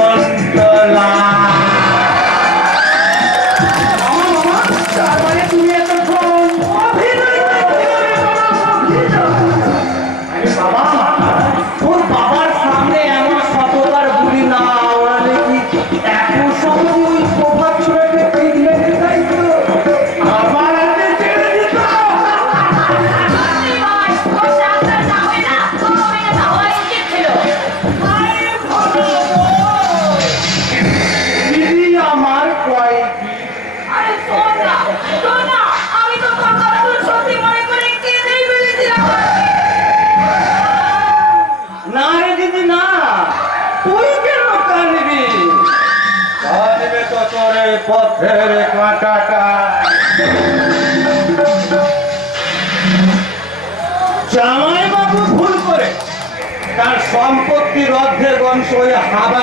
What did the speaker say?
শকুন্তলা। তুমি এতক্ষণ অভিনয় করছিলে বাবা? তোর বাবার সামনে এমন শতবার বলি না, ওরালে কি এত সহজে ওই প্রভাব ছড়াতে প্রেগনেন্ট চাইতো? আমার হাতে ছেড়ে দিত। দিদি আমার কয়েকটি না রে দিদি না, তুই কেন কানবি? কানবে তো তোরে পথের কাঁটাটা। জামাই বাবু ভুল করে তার সম্পত্তির অর্ধেক অংশ ওই হাবা